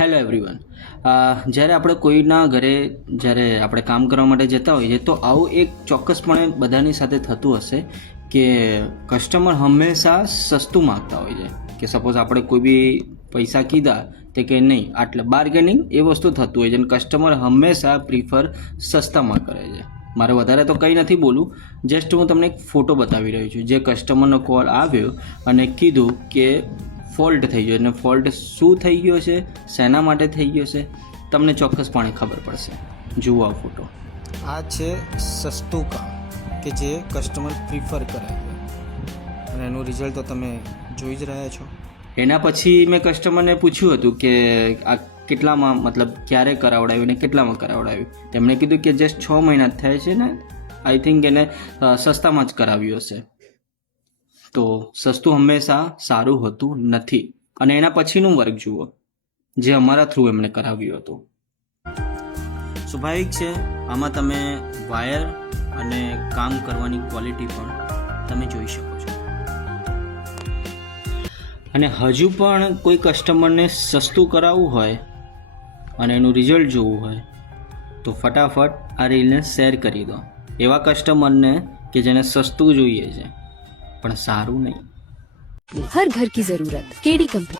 Hello everyone. જ્યારે આપણે કોઈના ઘરે જ્યારે આપણે કામ કરવા માટે જતા હોઈએ તો આવું એક ચોક્કસપણે બધાની સાથે થતું હશે કે કસ્ટમર હંમેશા સસ્તું માગતા હોય છે. કે સપોઝ આપણે કોઈ બી પૈસા કીધા તે કે નહીં આટલે બાર્ગેનિંગ એ વસ્તુ થતું હોય છે અને કસ્ટમર હંમેશા પ્રિફર સસ્તામાં કરે છે. મારે વધારે તો કંઈ નથી બોલું, જસ્ટ હું તમને એક ફોટો બતાવી રહ્યો છું. જે કસ્ટમરનો કોલ આવ્યો અને કીધું કે ફોલ્ટ થઈ ગયો અને ફોલ્ટ શું થઈ ગયો છે, શેના માટે થઈ ગયો છે, તમને ચોક્કસપણે ખબર પડશે. જુઓ આ ફોટો. આ છે સસ્તું કામ કે જે કસ્ટમર પ્રિફર કરે છે અને એનું રિઝલ્ટ તો તમે જોઈ જ રહ્યા છો. એના પછી મેં કસ્ટમરને પૂછ્યું હતું કે આ કેટલામાં, મતલબ ક્યારે કરાવડાવ્યું ને કેટલામાં કરાવડાવ્યું. તેમણે કીધું કે જસ્ટ 6 મહિના જ થાય છે ને આઈ થિંક એને સસ્તામાં જ કરાવ્યું હશે. તો સસ્તું હંમેશા સારું હોતું નથી. અને એના પછીનું વર્ક જુઓ જે અમારા થ્રુ એમણે કરાવ્યું હતું. સ્વાભાવિક છે, આમાં તમે વાયર અને કામ કરવાની ક્વોલિટી પણ તમે જોઈ શકો છો. અને હજુ પણ કોઈ કસ્ટમરને સસ્તું કરાવવું હોય અને એનું રિઝલ્ટ જોવું હોય તો ફટાફટ આ રીલને શેર કરી દો એવા કસ્ટમરને કે જેને સસ્તું જોઈએ છે પણ સારું નહીં. हर घर की जरूरत केडी कंपनी।